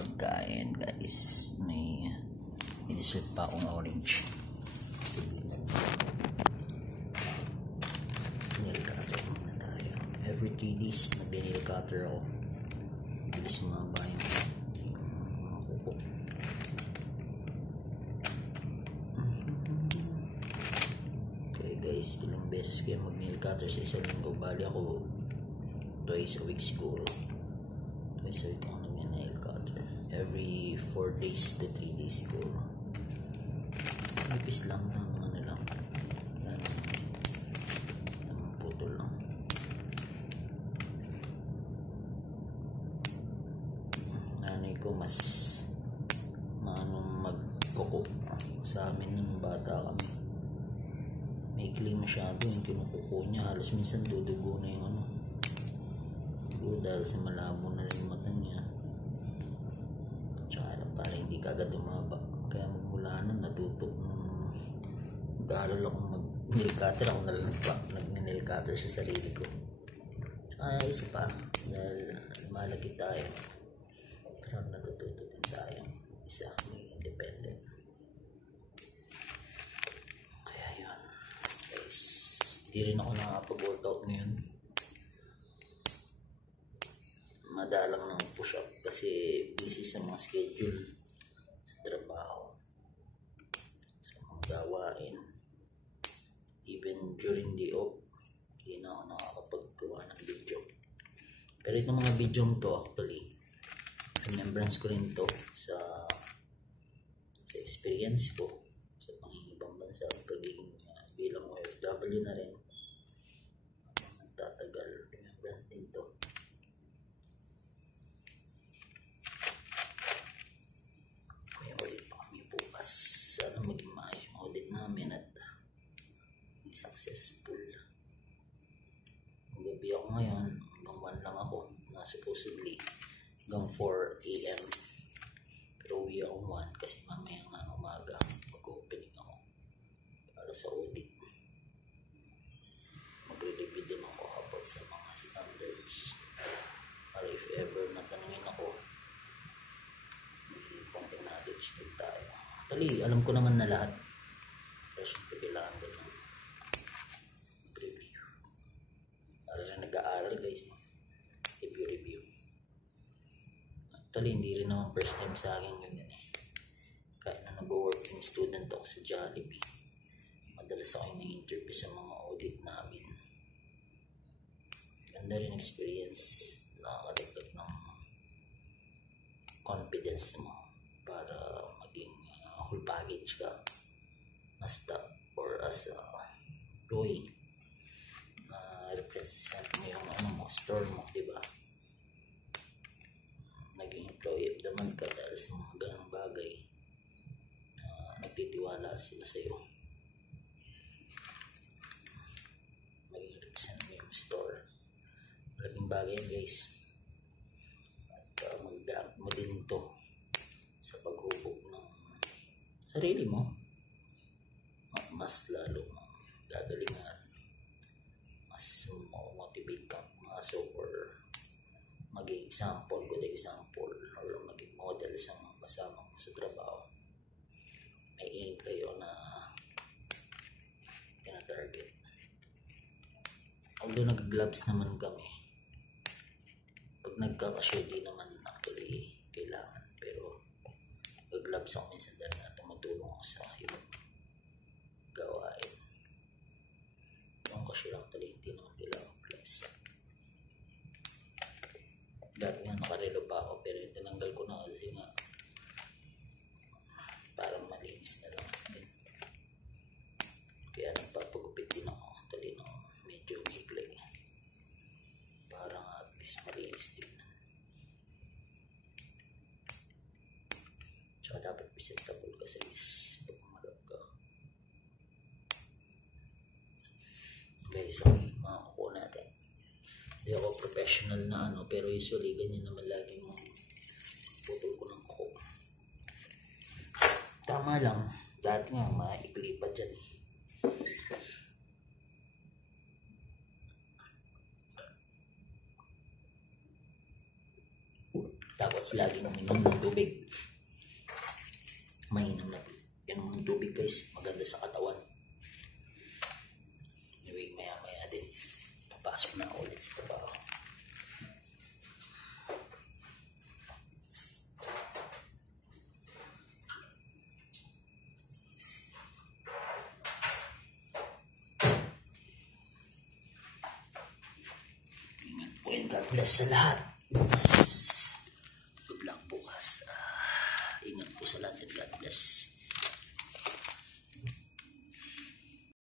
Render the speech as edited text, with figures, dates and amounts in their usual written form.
pagkain guys. May dessert pa akong orange. Nail cutter muna tayo. Every 3 days nag-nail cutter ako. Bilis sumaba yung kuko. Okay guys, ilang beses kayo mag-nail cutter sa isang linggo? Bali ako twice a week siguro. Twice a week ako nag-nail cutter. Every 4 days to 3 days siguro. Nipis lang ng ano lang. Ng putol lang. Nanay ko mas magkuko. Sa amin nung bata kami, maikli masyado yung kinukuko niya. Halos minsan dudugo na yung ano. Dahil sa malabo na rin yung mata niya. Tsaka para hindi kagad umaba. Kaya magmula nun natuto mag-aaral akong mag-nail cutter. Ako na lang nag-nail cutter sa sarili ko. Tsaka isa pa, dahil malaki tayo, pero natututo din tayo isa may independent. Kaya yun guys, hindi rin ako nakapag-workout ngayon. Madalang ng push-up kasi busy sa mga schedule sa trabaho, sa mga gawain. Even during the off, hindi na ako nakakapaggawa ng video. Pero itong mga video to actually, remembrance ko rin to sa experience ko sa pangingibang bansa, pagiging bilang OFW na rin. Nagtatagal, remembrance din to. May audit pa kami bukas. Sana maging maayos yung audit namin at successful. Gabi ako ngayon, hanggang 1 lang ako na supposedly hanggang 4 AM, pero uwi ako 1 kasi mamaya nga umaga mag-opening ako para sa audit. Magre-review din ako about sa mga standards para if ever natanungin ako, may konting knowledge din tayo. Actually alam ko naman na lahat, pero syempre kailangan din ng review para sa nag-aaral guys, no? Review. Actually hindi rin naman first time sa akin ganyan eh. Kaya na nag-working student ako sa Jollibee, madalas ako na-interview sa mga audit namin. Ganda rin experience, nakakadagdag ng confidence mo para maging whole package ka as staff or as a employee. Represent mo yung ano mo, store mo, diba? Naging employee of the month ka dahil sa mga ganang bagay na nagtitiwala sila sa'yo. Maging represent mo yung store. Malaking bagay yun guys. At magdamit mo din to sa paghubog ng sarili mo. Mas lalo gagalingan, mas motivate ka maso or maging example, good example, or maging model sa mga kasama mo sa trabaho. May aim kayo na tina-target. Although nag-gloves naman kami, pag nagkakashare di naman actually kailangan, pero nag-gloves ako minsan dahil na tumutulong ako sa ibang gawain. Yung cashier actually hindi naman kailangan gloves. Dati nga nakarelo pa ako pero tinanggal ko na kasi nga parang malinis na lang din. Kaya nagpapagupit din ako actually no, medyo maigli parang at least malinis din. Tsaka dapat presentable kasi pag malap ka. Guys, so makakuha natin. Hindi ako professional na ano, pero usually ganyan naman lagi mo putol ko ng kuko. Tama lang, dati nga maikli pa dyan eh. Tapos Tapos lagi nang inom ng tubig. Mainam na inom ng tubig guys. Maganda sa katawan. Anyway, maya din. Papasok na ulit sa trabaho. Ingat po and God bless sa lahat. Good luck bukas. Ingat po sa lahat and God bless.